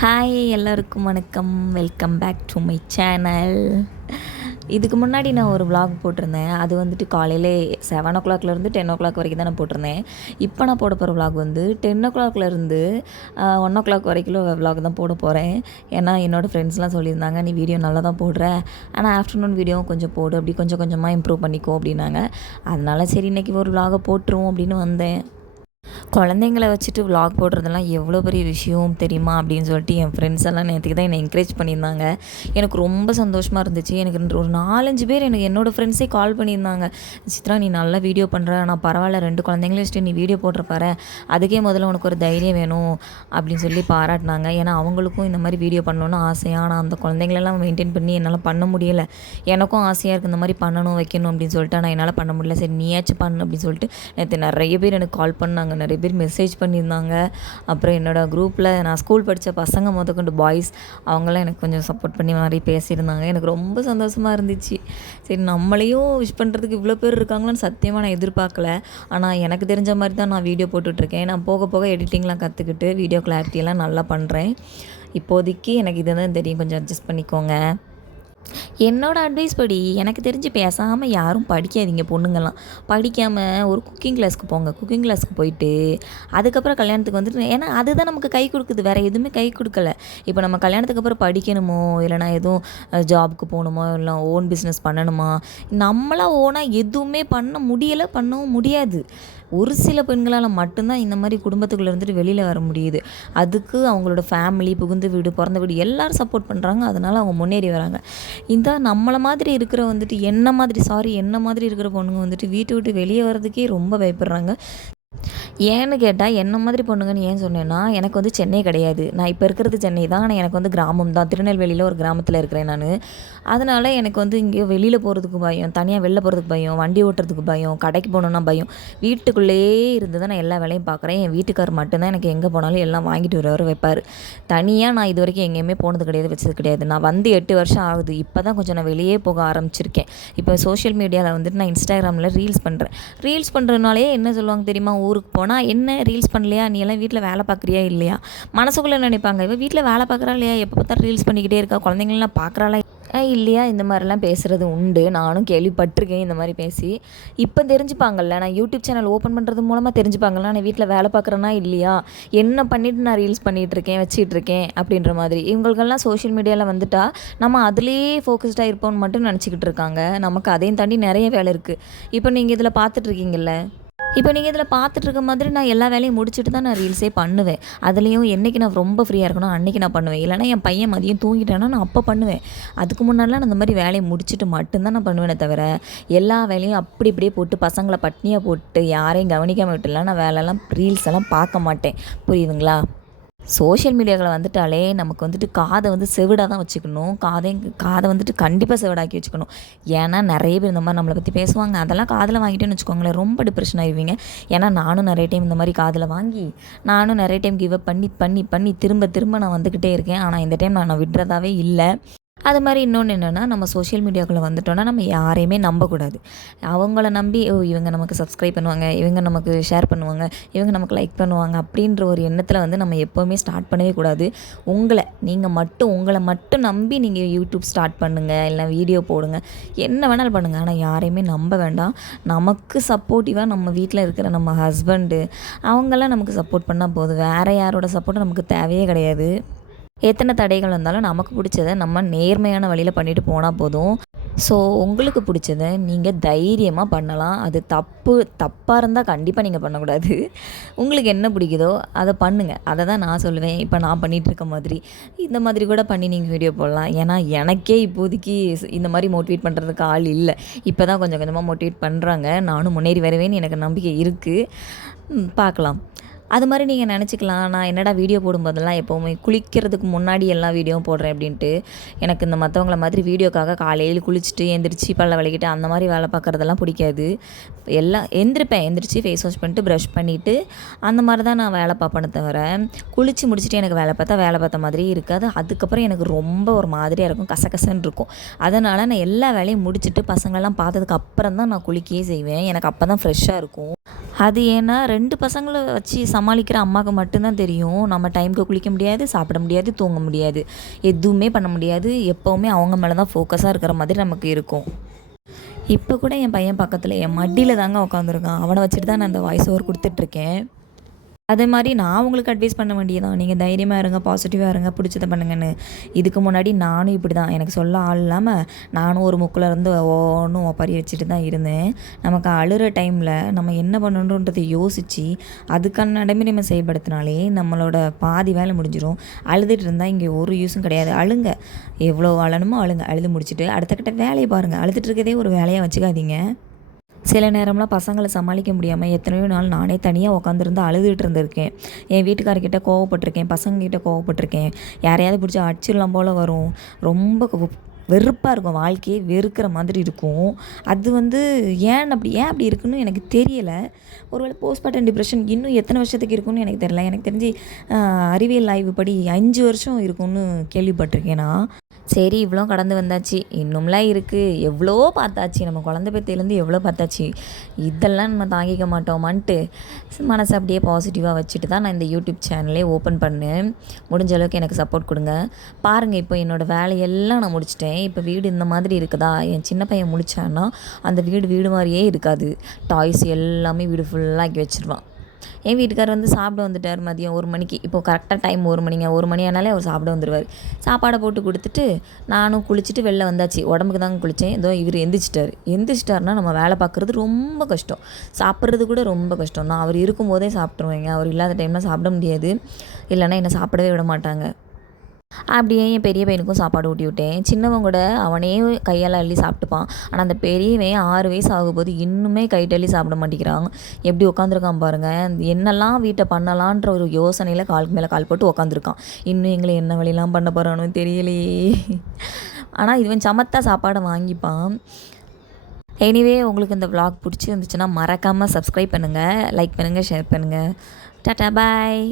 Hi எல்லாருக்கும் வணக்கம். Welcome back to my channel. இதுக்கு முன்னாடி நான் ஒரு vlog போட்டிருந்தேன். அது வந்துட்டு காலையிலே 7 o'clockலேருந்து 10 o'clock வரைக்கும் தான் நான் போட்டிருந்தேன். இப்போ நான் போட போகிற vlog வந்து 10 o'clockலேருந்து 1 o'clock வரைக்கும் vlog தான் போட போகிறேன். ஏன்னா என்னோடய ஃப்ரெண்ட்ஸ்லாம் சொல்லியிருந்தாங்க, நீ வீடியோ நல்லா தான் போடுற, ஆனால் ஆஃப்டர்நூன் வீடியோவும் கொஞ்சம் போடு, அப்படி கொஞ்சம் கொஞ்சமாக இம்ப்ரூவ் பண்ணிக்கோ அப்படின்னாங்க. அதனால சரி இன்றைக்கி ஒரு vlog போட்டுருவோம் அப்படின்னு வந்தேன். குழந்தைங்கள வச்சுட்டு vlog போடுறதெல்லாம் எவ்வளோ பெரிய விஷயம் தெரியுமா அப்படின்னு சொல்லிட்டு என் ஃப்ரெண்ட்ஸ் எல்லாம் நேற்றுக்கு தான் என்னை என்கரேஜ் பண்ணியிருந்தாங்க. எனக்கு ரொம்ப சந்தோஷமாக இருந்துச்சு. எனக்கு ஒரு 4-5 பேர் எனக்கு என்னோடய ஃப்ரெண்ட்ஸே கால் பண்ணியிருந்தாங்க, சித்ரா நீ நல்லா வீடியோ பண்ணுற, நான் பரவாயில்ல 2 குழந்தைங்களே வச்சுட்டு நீ வீடியோ போடுற பாரு, அதுக்கே முதல்ல உனக்கு ஒரு தைரியம் வேணும் அப்படின்னு சொல்லி பாராட்டினாங்க. ஏன்னா அவங்களுக்கும் இந்த மாதிரி வீடியோ பண்ணணுன்னு ஆசையாக, ஆனால் அந்த குழந்தைங்களெல்லாம் மெயின்டைன் பண்ணி என்னால் பண்ண முடியலை. எனக்கும் ஆசையாக இருக்குது இந்த மாதிரி பண்ணணும் வைக்கணும் அப்படின்னு சொல்லிட்டு, ஆனால் என்னால் பண்ண முடியல. சரி நீயாச்சும் பண்ணு அப்படின்னு சொல்லிட்டு நேற்று நிறைய பேர் எனக்கு கால் பண்ணாங்க, நிறைய பேர் மெசேஜ் பண்ணியிருந்தாங்க. அப்புறம் என்னோடய குரூப்பில் நான் ஸ்கூல் படித்த பசங்க முதற்கொண்டு பாய்ஸ் அவங்களாம் எனக்கு கொஞ்சம் சப்போர்ட் பண்ணி நிறைய பேசியிருந்தாங்க. எனக்கு ரொம்ப சந்தோஷமாக இருந்துச்சு. சரி நம்மளையும் விஷ் பண்ணுறதுக்கு இவ்வளோ பேர் இருக்காங்களான்னு சத்தியமாக நான் எதிர்பார்க்கல. ஆனால் எனக்கு தெரிஞ்ச மாதிரி தான் நான் வீடியோ போட்டுட்ருக்கேன். நான் போக போக எடிட்டிங்லாம் கற்றுக்கிட்டு வீடியோ கிளாரிட்டியெல்லாம் நல்லா பண்ணுறேன். இப்போதைக்கு எனக்கு இது தான் தெரியும், கொஞ்சம் அட்ஜஸ்ட் பண்ணிக்கோங்க. என்னோடய அட்வைஸ் படி எனக்கு தெரிஞ்சு பேசாமல் யாரும் படிக்காதீங்க. பொண்ணுங்கள்லாம் படிக்காமல் ஒரு குக்கிங் கிளாஸ்க்கு போங்க. குக்கிங் கிளாஸ்க்கு போயிட்டு அதுக்கப்புறம் கல்யாணத்துக்கு வந்துட்டு, ஏன்னா அதுதான் நமக்கு கை கொடுக்குது, வேறு எதுவுமே கை கொடுக்கல. இப்போ நம்ம கல்யாணத்துக்கு அப்புறம் படிக்கணுமோ இல்லைனா எதுவும் ஜாபுக்கு போகணுமோ இல்லை ஓன் பிஸ்னஸ் பண்ணணுமா, நம்மளாம் ஓனாக எதுவுமே பண்ண முடியலை, பண்ணவும் முடியாது. ஒரு சில பெண்களால் மட்டும்தான் இந்த மாதிரி குடும்பத்துக்குள்ளே இருந்துட்டு வெளியில் வர முடியுது. அதுக்கு அவங்களோட ஃபேமிலி, புகுந்த வீடு, பிறந்த வீடு எல்லோரும் சப்போர்ட் பண்ணுறாங்க. அதனால் அவங்க முன்னேறி வராங்க. இந்த நம்மளை மாதிரி இருக்கிற வந்துட்டு என்ன மாதிரி இருக்கிற பொண்ணுங்க வந்துட்டு வீட்டை விட்டு வெளியே வர்றதுக்கே ரொம்ப பயப்படுறாங்க. ஏன்னு கேட்டால் என்ன மாதிரி பொண்ணுங்கன்னு ஏன் சொன்னேன்னா, எனக்கு வந்து சென்னை கிடையாது, நான் இப்போ இருக்கிறது சென்னை தான், ஆனால் எனக்கு வந்து கிராமம் தான், திருநெல்வேலியில் ஒரு கிராமத்தில் இருக்கிறேன் நான். அதனால் எனக்கு வந்து இங்கே வெளியில் போகிறதுக்கு பயம், தனியாக வெளில போகிறதுக்கு பயம், வண்டி ஓட்டுறதுக்கு பயம், கடைக்கு போகணுன்னா பயம். வீட்டுக்குள்ளேயே இருந்து தான் நான் எல்லா வேலையும் பார்க்குறேன். என் வீட்டுக்கார் மட்டும்தான் எனக்கு எங்கே போனாலும் எல்லாம் வாங்கிட்டு வருவார், வைப்பார். தனியாக நான் இது வரைக்கும் எங்கேயுமே போனது கிடையாது, வச்சது கிடையாது. நான் வந்து 8 வருஷம் ஆகுது. இப்போ தான் கொஞ்சம் நான் வெளியே போக ஆரம்பிச்சிருக்கேன். இப்போ சோஷியல் மீடியாவில் வந்துட்டு நான் இன்ஸ்டாகிராமில் ரீல்ஸ் பண்ணுறதுனாலே என்ன சொல்லுவாங்க தெரியுமா, ஊருக்கு போனால் என்ன ரீல்ஸ் பண்ணலையா, நீ எல்லாம் வீட்டில் வேலை பார்க்குறியா இல்லையா, மனசுக்குள்ளே நினைப்பாங்க, இவள் வீட்டில் வேலை பார்க்குறா இல்லையா, எப்போ பார்த்தா ரீல்ஸ் பண்ணிக்கிட்டே இருக்கா, குழந்தைங்களாம் பார்க்குறாளா இல்லையா, இந்த மாதிரிலாம் பேசுகிறது உண்டு. நானும் கேள்விப்பட்டிருக்கேன் இந்த மாதிரி பேசி. இப்போ தெரிஞ்சுப்பாங்கல்ல, நான் யூடியூப் சேனல் ஓப்பன் பண்ணுறது மூலமாக தெரிஞ்சுப்பாங்கல்ல நான் வீட்டில் வேலை பார்க்குறேன்னா இல்லையா, என்ன பண்ணிவிட்டு நான் ரீல்ஸ் பண்ணிகிட்ருக்கேன் வச்சிகிட்ருக்கேன் அப்படின்ற மாதிரி. இவங்களுக்கெல்லாம் சோஷியல் மீடியாவில் வந்துட்டா நம்ம அதிலேயே ஃபோக்கஸ்டாக இருப்போம்னு மட்டும் நினச்சிக்கிட்டு இருக்காங்க. நமக்கு அதையும் தாண்டி நிறைய வேலை இருக்குது. இப்போ நீங்கள் இதில் பார்த்துட்ருக்கீங்கல்ல, இப்போ நீங்கள் இதில் பார்த்துட்ருக்க மாதிரி நான் எல்லா வேலையும் முடிச்சுட்டு தான் நான் ரீல்ஸே பண்ணுவேன். அதுலேயும் என்றைக்கு நான் ரொம்ப ஃப்ரீயாக இருக்கணும் அன்றைக்கி நான் பண்ணுவேன். இல்லைனா என் பையன் மதியம் தூங்கிட்டேன்னா நான் அப்போ பண்ணுவேன். அதுக்கு முன்னாடிலாம் நான் அந்த மாதிரி வேலையை முடிச்சுட்டு மட்டும்தான் நான் பண்ணுவேனே தவிர, எல்லா வேலையும் அப்படி இப்படியே போட்டு பசங்களை பட்னியாக போட்டு யாரையும் கவனிக்காமல் விட்டுலாம் நான் வேலைலாம் ரீல்ஸ் எல்லாம் பார்க்க மாட்டேன். புரியுதுங்களா? சோஷியல் மீடியாவில் வந்துட்டாலே நமக்கு வந்துட்டு காதை வந்து செவிடாக தான் வச்சுக்கணும். காதை வந்துட்டு கண்டிப்பாக செவிடாக்கி வச்சுக்கணும். ஏன்னா நிறைய பேர் இந்த மாதிரி நம்மளை பற்றி பேசுவாங்க, அதெல்லாம் காதில் வாங்கிட்டேன்னு வச்சுக்கோங்களேன், ரொம்ப டிப்ரெஷன் ஆகிடுவீங்க. ஏன்னா நானும் நிறைய டைம் இந்த மாதிரி காதில் வாங்கி நானும் நிறைய டைம் கிவ் அப் பண்ணி திரும்ப நான் வந்துக்கிட்டே இருக்கேன். ஆனால் இந்த டைம் நான் விடுறதாவே இல்லை. அது மாதிரி இன்னொன்று என்னென்னா, நம்ம சோஷியல் மீடியாக்குள்ளே வந்துட்டோன்னா நம்ம யாரையுமே நம்பக்கூடாது. அவங்கள நம்பி இவங்க நமக்கு சப்ஸ்கிரைப் பண்ணுவாங்க, இவங்க நமக்கு ஷேர் பண்ணுவாங்க, இவங்க நமக்கு லைக் பண்ணுவாங்க அப்படின்ற ஒரு எண்ணத்தில் வந்து நம்ம எப்போவுமே ஸ்டார்ட் பண்ணவே கூடாது. உங்களை மட்டும் நம்பி நீங்கள் யூடியூப் ஸ்டார்ட் பண்ணுங்கள், இல்லை வீடியோ போடுங்க, என்ன வேணாலும் பண்ணுங்கள். ஆனால் யாரையுமே நம்ப வேண்டாம். நமக்கு சப்போர்ட்டிவாக நம்ம வீட்டில் இருக்கிற நம்ம ஹஸ்பண்டு அவங்களாம் நமக்கு சப்போர்ட் பண்ணால் போதும். வேறு யாரோட சப்போர்ட்டும் நமக்கு தேவையே கிடையாது. எத்தனை தடைகள் வந்தாலும் நமக்கு பிடிச்சதை நம்ம நேர்மையான வழியில் பண்ணிட்டு போனால் போதும். ஸோ உங்களுக்கு பிடிச்சதை நீங்கள் தைரியமாக பண்ணலாம். அது தப்பாக இருந்தால் கண்டிப்பாக நீங்கள் பண்ணக்கூடாது. உங்களுக்கு என்ன பிடிக்குதோ அதை பண்ணுங்கள். அதை தான் நான் சொல்லுவேன். இப்போ நான் பண்ணிகிட்ருக்க மாதிரி இந்த மாதிரி கூட பண்ணி நீங்கள் வீடியோ போடலாம். ஏன்னா எனக்கே இப்போதைக்கு இந்த மாதிரி மோட்டிவேட் பண்ணுறதுக்கு ஆள் இல்லை. இப்போ தான் கொஞ்சம் கொஞ்சமாக மோட்டிவேட் பண்ணுறாங்க. நானும் முன்னேறி வருவேன்னு எனக்கு நம்பிக்கை இருக்குது. பார்க்கலாம். அது மாதிரி நீங்கள் நினச்சிக்கலாம், நான் என்னடா வீடியோ போடும்போதெல்லாம் எப்போவுமே குளிக்கிறதுக்கு முன்னாடி எல்லா வீடியோவும் போடுறேன் அப்படின்ட்டு. எனக்கு இந்த மற்றவங்கள மாதிரி வீடியோக்காக காலையில் குளிச்சுட்டு எந்திரிச்சு பல்ல விளக்கிட்டு அந்த மாதிரி வேலை பார்க்குறதெல்லாம் பிடிக்காது. எந்திரிச்சு ஃபேஸ் வாஷ் பண்ணிட்டு ப்ரஷ் பண்ணிவிட்டு அந்த மாதிரி தான் நான் வேலை பார்ப்பேனே தவிர, குளித்து முடிச்சுட்டு எனக்கு வேலை பார்த்த மாதிரி இருக்காது. அதுக்கப்புறம் எனக்கு ரொம்ப ஒரு மாதிரியாக இருக்கும், கசகசன்னு இருக்கும். அதனால் நான் எல்லா வேலையும் முடிச்சுட்டு பசங்களெல்லாம் பார்த்ததுக்கு அப்புறம் தான் நான் குளிக்கவே செய்வேன். எனக்கு அப்போ தான் ஃப்ரெஷ்ஷாக இருக்கும். அது ஏன்னா 2 பசங்களை வச்சு சமாளிக்கிற அம்மாவுக்கு மட்டும்தான் தெரியும். நம்ம டைமுக்கு குளிக்க முடியாது, சாப்பிட முடியாது, தூங்க முடியாது, எதுவுமே பண்ண முடியாது. எப்போவுமே அவங்க மேலே தான் ஃபோக்கஸாக இருக்கிற மாதிரி நமக்கு இருக்கும். இப்போ கூட என் பையன் பக்கத்தில் என் மடியில் தாங்க உட்காந்துருக்கான். அவனை வச்சுட்டு தான் நான் இந்த வாய்ஸ் ஓவர் கொடுத்துட்ருக்கேன். அதே மாதிரி நான் உங்களுக்கு அட்வைஸ் பண்ண வேண்டியதான், நீங்கள் தைரியமாக இருங்க, பாசிட்டிவாக இருங்க, பிடிச்சதை பண்ணுங்கன்னு. இதுக்கு முன்னாடி நானும் இப்படி தான், எனக்கு சொல்ல ஆள் இல்லாமல் நானும் ஒரு முக்கில் இருந்து ஒவ்வொன்றும் ஒப்பாரி வச்சுட்டு தான் இருந்தேன். நமக்கு அழுகிற டைமில் நம்ம என்ன பண்ணணுன்றதை யோசித்து அதுக்கான நடைமுறை நம்ம செயல்படுத்தினாலே நம்மளோட பாதி வேலை முடிஞ்சிடும். அழுதுட்டு இருந்தால் இங்கே ஒரு யூஸும் கிடையாது. அழுங்க, எவ்வளோ அழணுமோ அழுங்க. அழுது முடிச்சுட்டு அடுத்த கட்ட வேலையை பாருங்கள். அழுதுட்டு இருக்கதே ஒரு வேலையாக வச்சுக்காதீங்க. சில நேரம்லாம் பசங்களை சமாளிக்க முடியாமல் எத்தனையோ நாள் நானே தனியாக உட்காந்துருந்து அழுதுகிட்டு இருந்திருக்கேன். என் வீட்டுக்காரர்கிட்ட கோவப்பட்டிருக்கேன், பசங்கக்கிட்ட கோவப்பட்டிருக்கேன். யாரையாவது பிடிச்சி அடிச்சிடலாம் போல் வரும். ரொம்ப வெறுப்பாக இருக்கும், வாழ்க்கையே வெறுக்கிற மாதிரி இருக்கும். அது ஏன் அப்படி இருக்குன்னு எனக்கு தெரியலை. ஒருவேளை போஸ்ட்மார்ட்டம் டிப்ரெஷன் இன்னும் எத்தனை வருஷத்துக்கு இருக்குன்னு எனக்கு தெரியல. எனக்கு தெரிஞ்சு அறிவியல் ஆய்வு படி 5 வருஷம் இருக்குன்னு கேள்விப்பட்டிருக்கேன் நான். சரி, இவ்வளோ கடந்து வந்தாச்சு, இன்னும்லாம் இருக்குது, எவ்வளோ பார்த்தாச்சு, நம்ம குழந்தை பெற்றேலேருந்து எவ்வளோ பார்த்தாச்சு, இதெல்லாம் நம்ம தாங்கிக்க மாட்டோமான்ட்டு மனசை அப்படியே பாசிட்டிவாக வச்சுட்டு தான் நான் இந்த யூடியூப் சேனலே ஓப்பன் பண்ணேன். முடிஞ்ச அளவுக்கு எனக்கு சப்போர்ட் கொடுங்க. பாருங்கள், இப்போ என்னோடய வேலையெல்லாம் நான் முடிச்சிட்டேன். இப்போ வீடு இந்த மாதிரி இருக்குதா, என் சின்ன பையன் முடித்தான்னா அந்த வீடு மாதிரியே இருக்காது. டாய்ஸ் எல்லாமே வீடு ஃபுல்லாக ஆக்கி வச்சுருவான். என் வீட்டுக்கார் சாப்பிட வந்துட்டார் மதியம் 1 மணிக்கு. இப்போது கரெக்டாக டைம் 1 மணிங்க. 1 மணி ஆனாலே அவர் சாப்பிட வந்துடுவார். சாப்பாடை போட்டு கொடுத்துட்டு நானும் குளிச்சுட்டு வெளில வந்தாச்சு. உடம்புக்கு தாங்க குளித்தேன். ஏதோ இவர் எந்திரிச்சிட்டாருன்னா நம்ம வேலை பார்க்குறது ரொம்ப கஷ்டம், சாப்பிட்றது கூட ரொம்ப கஷ்டம். நான் அவர் இருக்கும்போதே சாப்பிட்ருவேங்க. அவர் இல்லாத டைமில் சாப்பிட முடியாது, இல்லைன்னா என்னை சாப்பிடவே விட மாட்டாங்க. அப்படியே என் பெரிய பையனுக்கும் சாப்பாடு ஊட்டி விட்டேன். சின்னவன் கூட அவனே கையால் அள்ளி சாப்பிட்டுப்பான். ஆனால் அந்த பெரியவன் 6 வயசு ஆகும்போது இன்னுமே கைட்டள்ளி சாப்பிட மாட்டேங்கிறான். எப்படி உட்காந்துருக்கான் பாருங்கள். என்னெல்லாம் வீட்டை பண்ணலான்ற ஒரு யோசனையில் காலுக்கு மேலே கால் போட்டு உட்காந்துருக்கான். இன்னும் எங்களை என்ன வழியெல்லாம் பண்ண போகிறானோ தெரியலையே. ஆனால் இவன் சமத்தா சாப்பாடை வாங்கிப்பான். எனிவே, உங்களுக்கு இந்த vlog பிடிச்சி இருந்துச்சுன்னா மறக்காமல் சப்ஸ்கிரைப் பண்ணுங்கள், லைக் பண்ணுங்கள், ஷேர் பண்ணுங்கள். டாட்டா, பாய்.